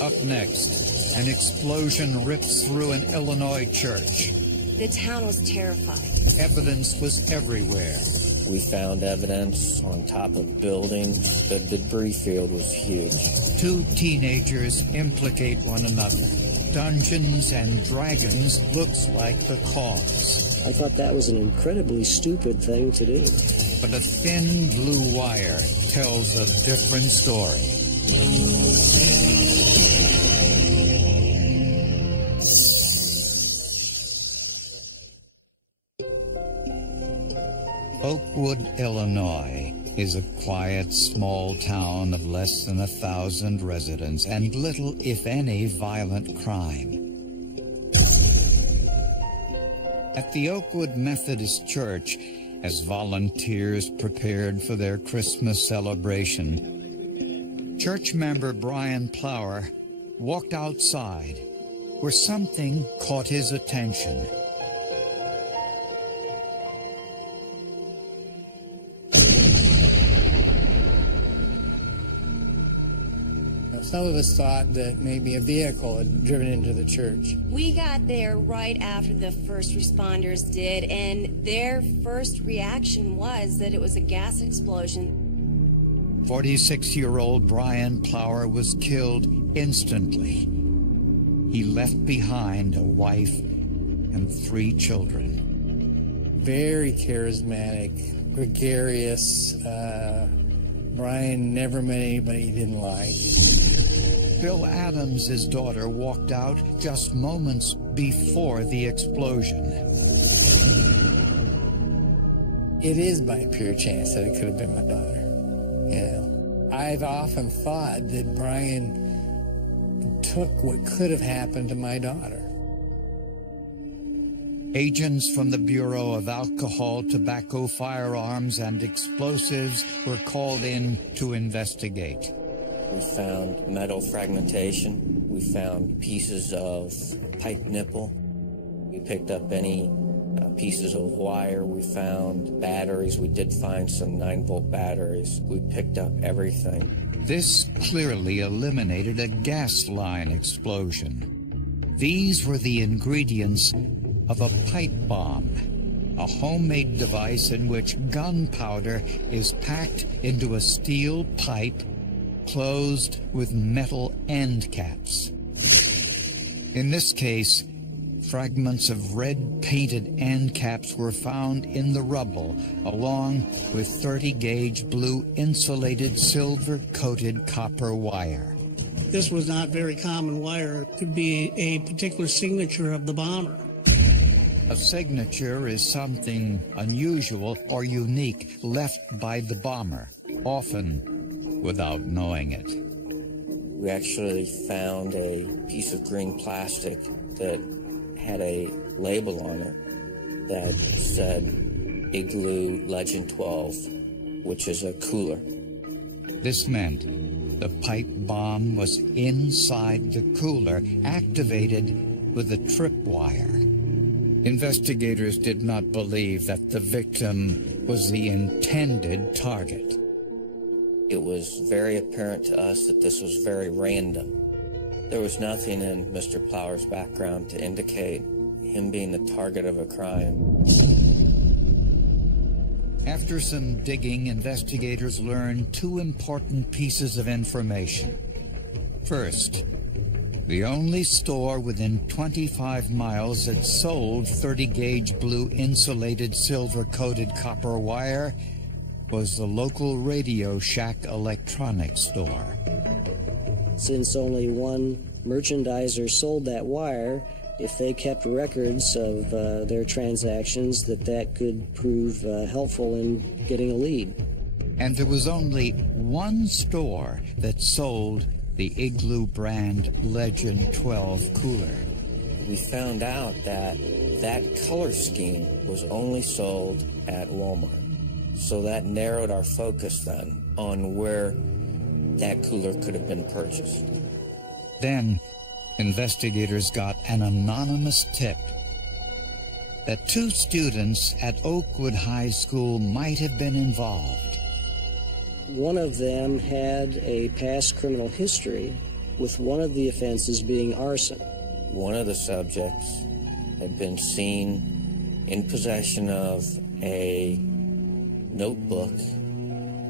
Up next, an explosion rips through an Illinois church. The town was terrified. Evidence was everywhere. We found evidence on top of buildings. The debris field was huge. Two teenagers implicate one another. Dungeons and Dragons looks like the cause. I thought that was an incredibly stupid thing to do. But a thin blue wire tells a different story. Oakwood, Illinois is a quiet, small town of less than 1,000 residents and little, if any, violent crime. At the Oakwood Methodist Church, as volunteers prepared for their Christmas celebration, church member Brian Plower walked outside where something caught his attention. Some of us thought that maybe a vehicle had driven into the church. We got there right after the first responders did, and their first reaction was that it was a gas explosion. 46-year-old Brian Plower was killed instantly. He left behind a wife and 3 children. Very charismatic, gregarious. Brian never met anybody he didn't like. Bill Adams, his daughter, walked out just moments before the explosion. It is by pure chance that it could have been my daughter. You know, I've often thought that Brian took what could have happened to my daughter. Agents from the Bureau of Alcohol, Tobacco, Firearms, and Explosives were called in to investigate. We found metal fragmentation. We found pieces of pipe nipple. We picked up any pieces of wire. We found batteries. We did find some 9-volt batteries. We picked up everything. This clearly eliminated a gas line explosion. These were the ingredients of a pipe bomb, a homemade device in which gunpowder is packed into a steel pipe closed with metal end caps. In this case, fragments of red painted end caps were found in the rubble, along with 30-gauge blue insulated silver-coated copper wire. This was not very common wire. It could be a particular signature of the bomber. A signature is something unusual or unique left by the bomber, often without knowing it. We actually found a piece of green plastic that had a label on it that said Igloo Legend 12, which is a cooler. This meant the pipe bomb was inside the cooler, activated with a tripwire. Investigators did not believe that the victim was the intended target. It was very apparent to us that this was very random. There was nothing in Mr. Plower's background to indicate him being the target of a crime. After some digging, investigators learned 2 important pieces of information. First, the only store within 25 miles that sold 30-gauge blue insulated silver-coated copper wire was the local Radio Shack electronics store. Since only one merchandiser sold that wire, if they kept records of their transactions, that could prove helpful in getting a lead. And there was only one store that sold the Igloo brand Legend 12 cooler. We found out that that color scheme was only sold at Walmart. So that narrowed our focus then on where that cooler could have been purchased. Then, investigators got an anonymous tip that 2 students at Oakwood High School might have been involved. One of them had a past criminal history, with one of the offenses being arson. One of the subjects had been seen in possession of a notebook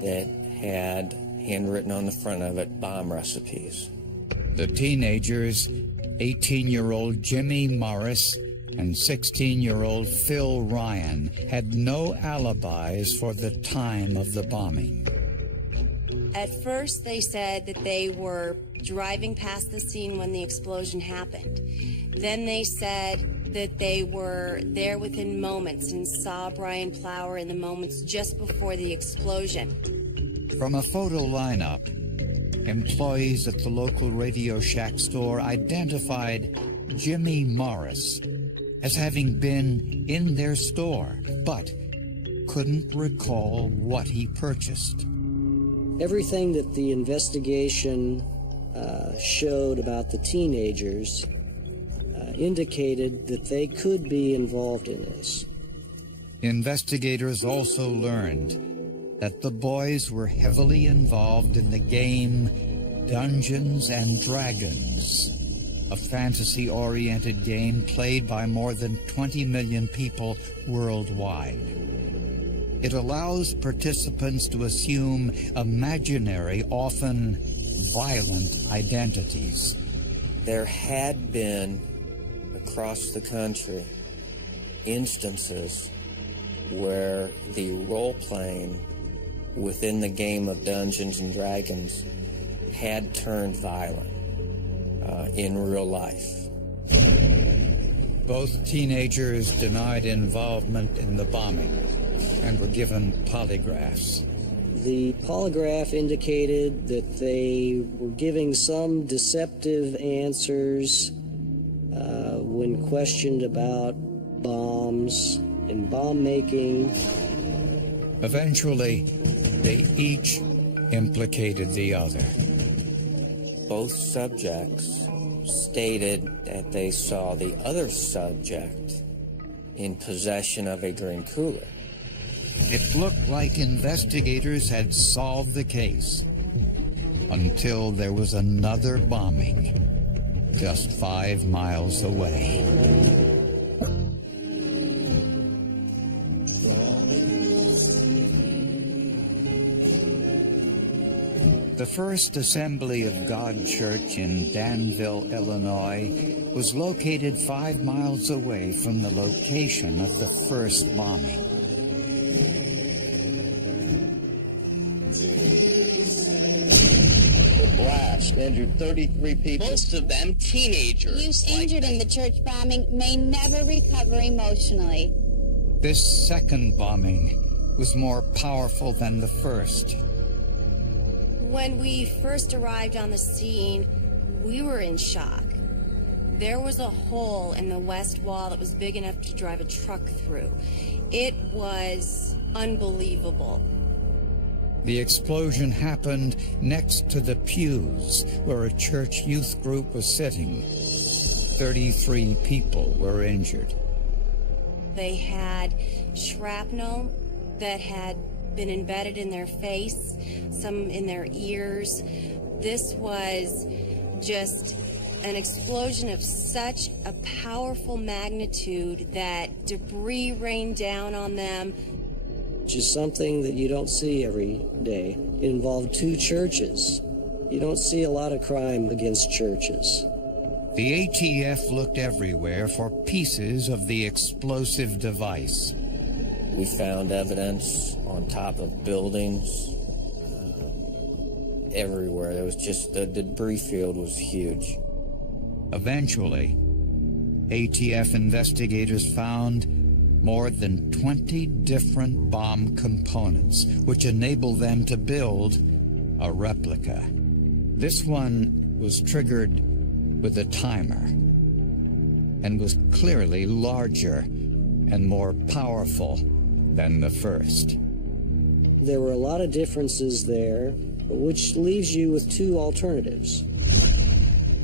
that had handwritten on the front of it bomb recipes. The teenagers, 18-year-old Jimmy Morris and 16-year-old Phil Ryan, had no alibis for the time of the bombing. At first, they said that they were driving past the scene when the explosion happened. Then they said that they were there within moments and saw Brian Plower in the moments just before the explosion. From a photo lineup, employees at the local Radio Shack store identified Jimmy Morris as having been in their store, but couldn't recall what he purchased. Everything that the investigation showed about the teenagers indicated that they could be involved in this. Investigators also learned that the boys were heavily involved in the game Dungeons and Dragons, a fantasy-oriented game played by more than 20 million people worldwide. It allows participants to assume imaginary, often violent identities. There had been, across the country, instances where the role-playing within the game of Dungeons and Dragons had turned violent in real life. Both teenagers denied involvement in the bombing and were given polygraphs. The polygraph indicated that they were giving some deceptive answers when questioned about bombs and bomb making. Eventually, they each implicated the other. Both subjects stated that they saw the other subject in possession of a drink cooler. It looked like investigators had solved the case until there was another bombing just 5 miles away. The First Assembly of God Church in Danville, Illinois, was located 5 miles away from the location of the first bombing. The blast injured 33 people. Most of them teenagers. Youth injured in the church bombing may never recover emotionally. This second bombing was more powerful than the first. When we first arrived on the scene, we were in shock. There was a hole in the west wall that was big enough to drive a truck through. It was unbelievable. The explosion happened next to the pews where a church youth group was sitting. 33 people were injured. They had shrapnel that had been embedded in their face, some in their ears. This was just an explosion of such a powerful magnitude that debris rained down on them. Which is something that you don't see every day. It involved 2 churches. You don't see a lot of crime against churches. The ATF looked everywhere for pieces of the explosive device. We found evidence on top of buildings, everywhere. There was just, the debris field was huge. Eventually, ATF investigators found more than 20 different bomb components, which enabled them to build a replica. This one was triggered with a timer and was clearly larger and more powerful than the first. There were a lot of differences there, which leaves you with 2 alternatives.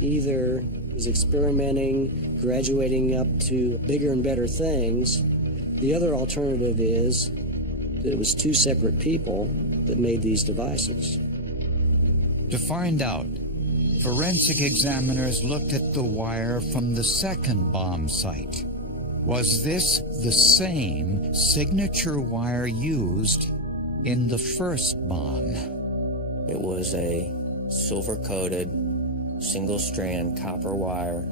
Either is experimenting, graduating up to bigger and better things. The other alternative is that it was 2 separate people that made these devices. To find out, forensic examiners looked at the wire from the second bomb site. Was this the same signature wire used in the first bomb? It was a silver-coated, single-strand copper wire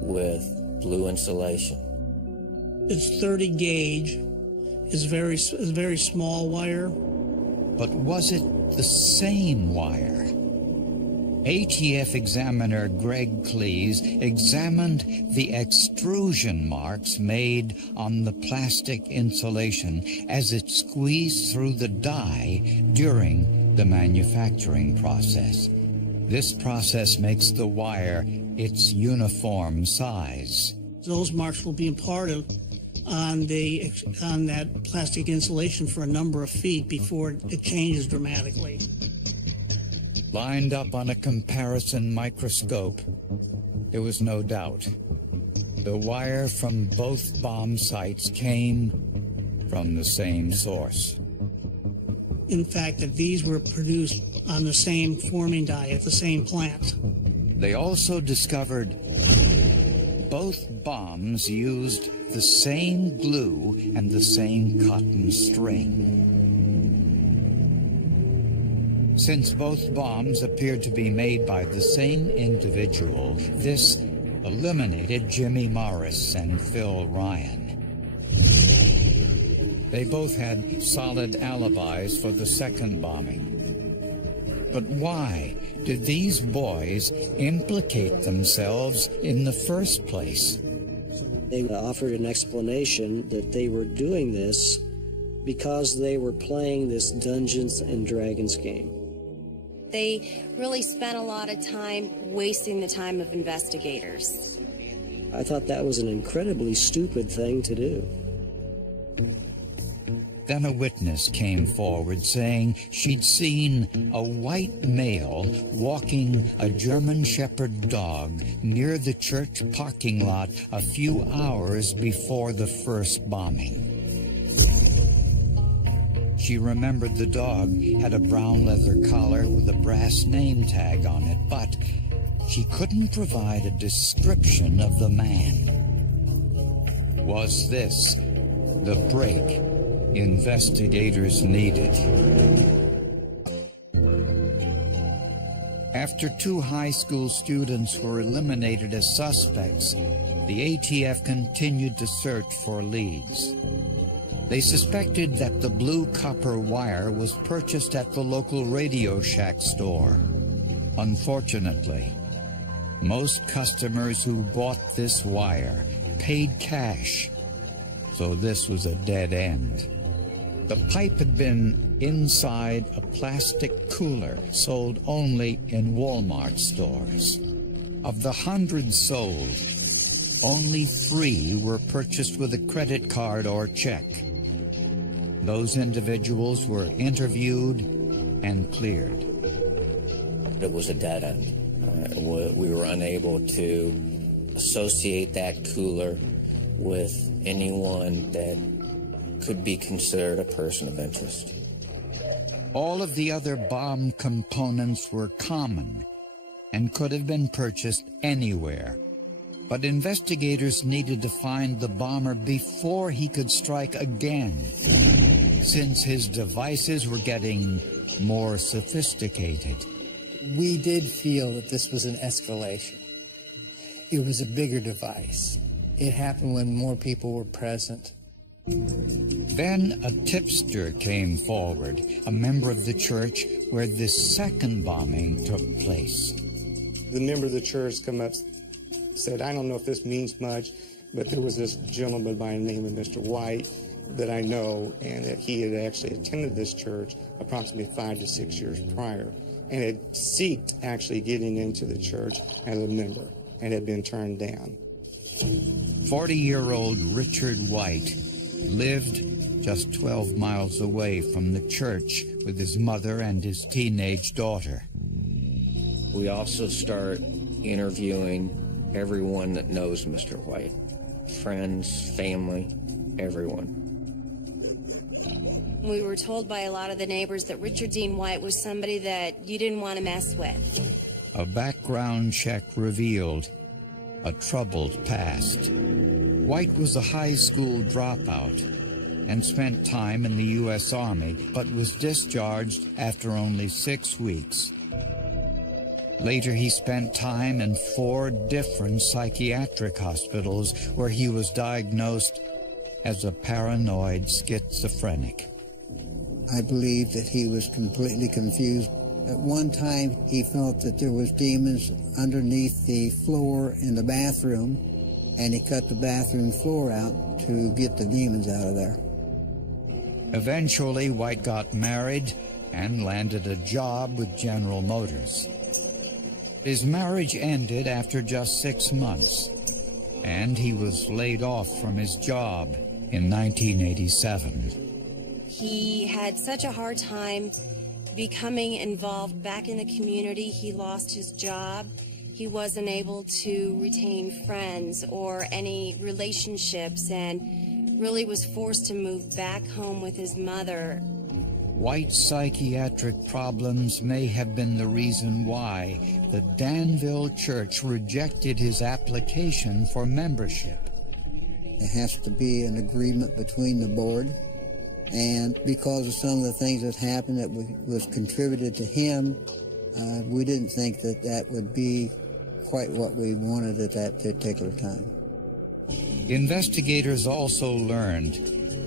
with blue insulation. It's 30 gauge. It's a very small wire. But was it the same wire? ATF examiner Greg Cleese examined the extrusion marks made on the plastic insulation as it squeezed through the die during the manufacturing process. This process makes the wire its uniform size. Those marks will be imparted on that plastic insulation for a number of feet before it changes dramatically. Lined up on a comparison microscope, there was no doubt. The wire from both bomb sites came from the same source. In fact, that these were produced on the same forming die at the same plant. They also discovered both bombs used the same glue and the same cotton string. Since both bombs appeared to be made by the same individual, this eliminated Jimmy Morris and Phil Ryan. They both had solid alibis for the second bombing. But why did these boys implicate themselves in the first place? They offered an explanation that they were doing this because they were playing this Dungeons and Dragons game. They really spent a lot of time wasting the time of investigators. I thought that was an incredibly stupid thing to do. Then a witness came forward saying she'd seen a white male walking a German Shepherd dog near the church parking lot a few hours before the first bombing. She remembered the dog had a brown leather collar with a brass name tag on it, but she couldn't provide a description of the man. Was this the break investigators needed? After 2 high school students were eliminated as suspects, the ATF continued to search for leads. They suspected that the blue copper wire was purchased at the local Radio Shack store. Unfortunately, most customers who bought this wire paid cash, so this was a dead end. The pipe had been inside a plastic cooler sold only in Walmart stores. Of the 100 sold, only 3 were purchased with a credit card or check. Those individuals were interviewed and cleared. It was a dead end. We were unable to associate that cooler with anyone that could be considered a person of interest. All of the other bomb components were common and could have been purchased anywhere. But investigators needed to find the bomber before he could strike again, since his devices were getting more sophisticated. We did feel that this was an escalation. It was a bigger device. It happened when more people were present. Then a tipster came forward, a member of the church where this second bombing took place. The member of the church come up, said, I don't know if this means much, but there was this gentleman by the name of Mr. White that I know, and that he had actually attended this church approximately 5 to 6 years prior, and had sought actually getting into the church as a member, and had been turned down. 40-year-old Richard White lived just 12 miles away from the church with his mother and his teenage daughter. We also start interviewing everyone that knows Mr. White. Friends, family, everyone. We were told by a lot of the neighbors that Richard Dean White was somebody that you didn't want to mess with. A background check revealed a troubled past. White was a high school dropout and spent time in the U.S. Army, but was discharged after only 6 weeks. Later, he spent time in 4 different psychiatric hospitals where he was diagnosed as a paranoid schizophrenic. I believe that he was completely confused. At one time, he felt that there was demons underneath the floor in the bathroom, and he cut the bathroom floor out to get the demons out of there. Eventually, White got married and landed a job with General Motors. His marriage ended after just 6 months, and he was laid off from his job in 1987. He had such a hard time becoming involved back in the community. He lost his job. He wasn't able to retain friends or any relationships, and really was forced to move back home with his mother. White's psychiatric problems may have been the reason why the Danville Church rejected his application for membership. There has to be an agreement between the board, and because of some of the things that happened that was contributed to him, we didn't think that that would be quite what we wanted at that particular time. Investigators also learned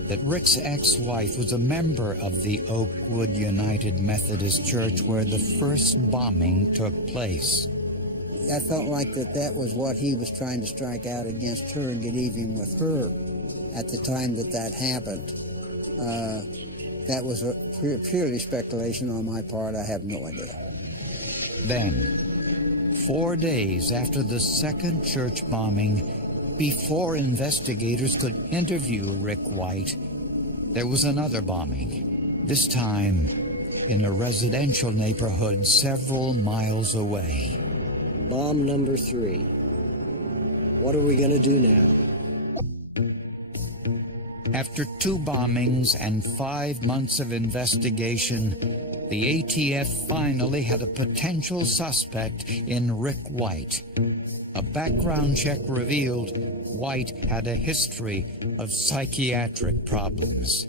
that Rick's ex-wife was a member of the Oakwood United Methodist Church where the first bombing took place. I felt like that was what he was trying to strike out against her and get even with her at the time that happened. That was purely speculation on my part. I have no idea. Then, 4 days after the second church bombing, before investigators could interview Rick White, there was another bombing, this time in a residential neighborhood several miles away. Bomb number 3. What are we going to do now? After 2 bombings and 5 months of investigation, the ATF finally had a potential suspect in Rick White. A background check revealed White had a history of psychiatric problems.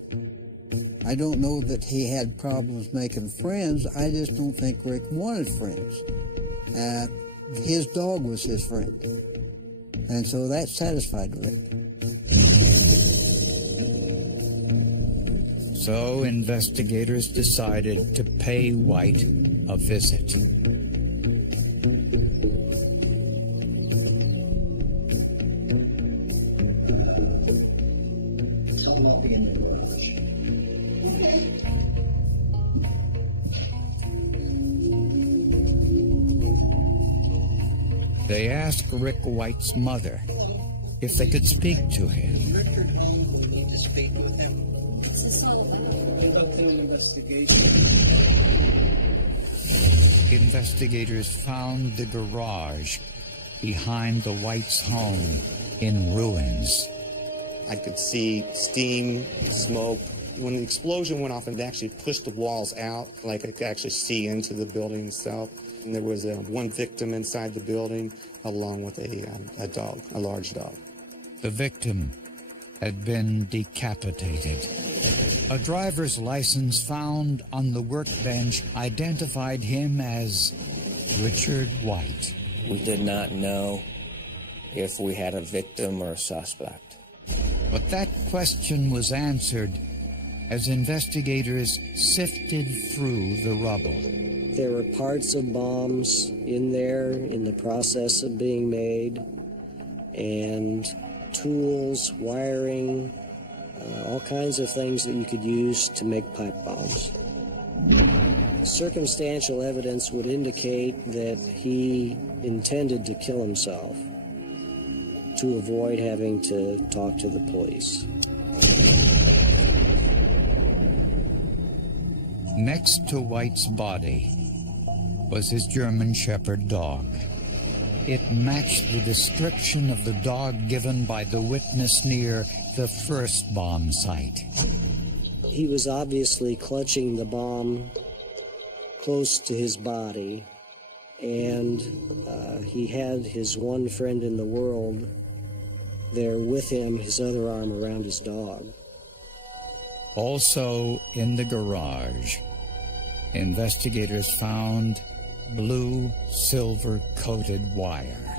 I don't know that he had problems making friends. I just don't think Rick wanted friends. His dog was his friend. And so that satisfied Rick. So investigators decided to pay White a visit. They asked Rick White's mother if they could speak to him. Richard Holmes would need to speak with him. Conducting an investigation. Investigators found the garage behind the White's home in ruins. I could see steam, smoke. When the explosion went off, it actually pushed the walls out, like I could actually see into the building itself. And there was one victim inside the building, along with a dog, a large dog. The victim had been decapitated. A driver's license found on the workbench identified him as Richard White. We did not know if we had a victim or a suspect. But that question was answered as investigators sifted through the rubble. There were parts of bombs in there in the process of being made, and tools, wiring, all kinds of things that you could use to make pipe bombs. Circumstantial evidence would indicate that he intended to kill himself to avoid having to talk to the police. Next to White's body was his German Shepherd dog. It matched the description of the dog given by the witness near the first bomb site. He was obviously clutching the bomb close to his body, and he had his one friend in the world there with him, his other arm around his dog. Also in the garage, investigators found blue silver-coated wire,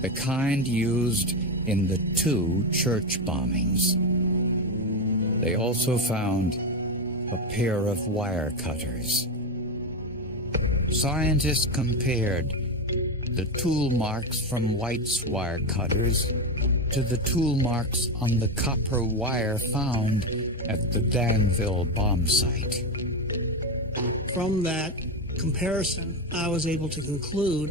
the kind used in the 2 church bombings. They also found a pair of wire cutters. Scientists compared the tool marks from White's wire cutters to the tool marks on the copper wire found at the Danville bomb site. From that comparison, I was able to conclude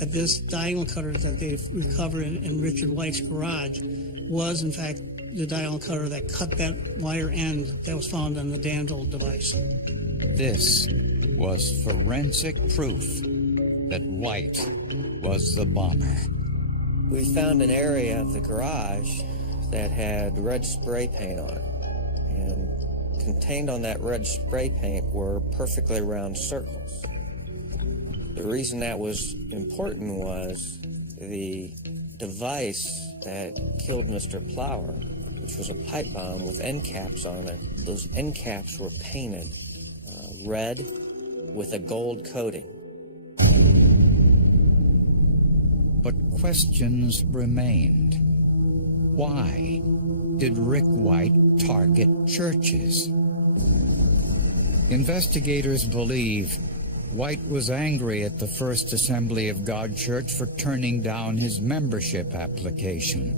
that this diagonal cutter that they've recovered in Richard White's garage was, in fact, the diagonal cutter that cut that wire end that was found on the Danville device. This was forensic proof that White was the bomber. We found an area of the garage that had red spray paint on it, and contained on that red spray paint were perfectly round circles. The reason that was important was the device that killed Mr. Plower, which was a pipe bomb with end caps on it. Those end caps were painted red with a gold coating. But questions remained. Why did Rick White target churches? Investigators believe White was angry at the First Assembly of God Church for turning down his membership application.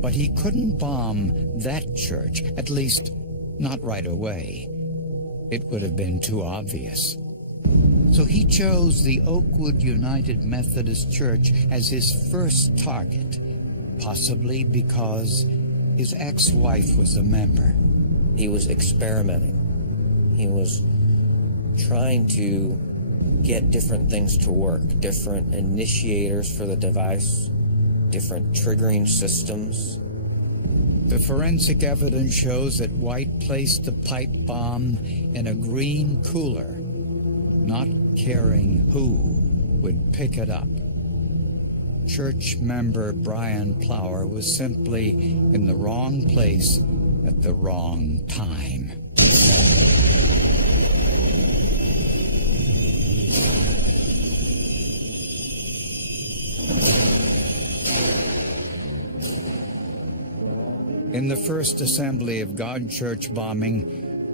But he couldn't bomb that church, at least not right away. It would have been too obvious. So he chose the Oakwood United Methodist Church as his first target, possibly because his ex-wife was a member. He was experimenting. He was trying to get different things to work, different initiators for the device, different triggering systems. The forensic evidence shows that White placed the pipe bomb in a green cooler, not caring who would pick it up. Church member Brian Plower was simply in the wrong place at the wrong time. In the First Assembly of God Church bombing,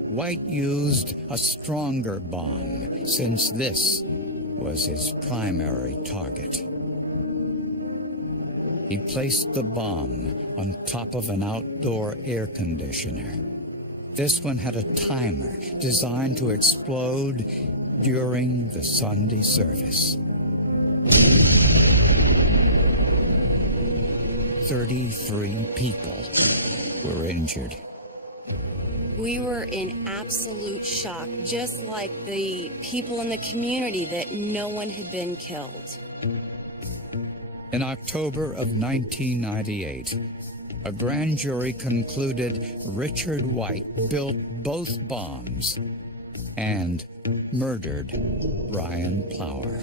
White used a stronger bomb, since this was his primary target. He placed the bomb on top of an outdoor air conditioner. This one had a timer designed to explode during the Sunday service. 33 people were injured. We were in absolute shock, just like the people in the community, that no one had been killed. In October of 1998, a grand jury concluded Richard White built both bombs and murdered Brian Plower.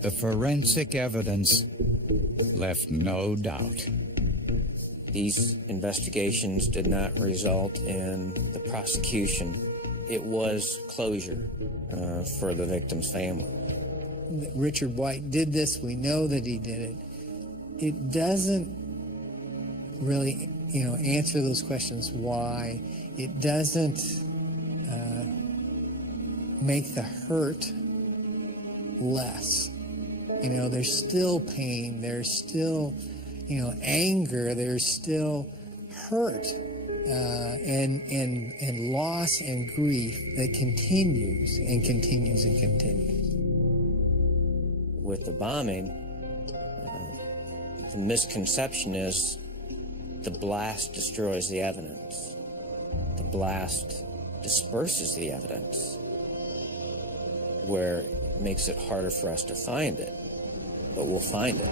The forensic evidence left no doubt. These investigations did not result in the prosecution. It was closure for the victim's family. Richard White did this. We know that he did it. It doesn't really, answer those questions why. It doesn't make the hurt less. There's still pain. There's still, anger. There's still hurt and loss and grief that continues and continues and continues. With the bombing, the misconception is the blast destroys the evidence. The blast disperses the evidence, where it makes it harder for us to find it, but we'll find it.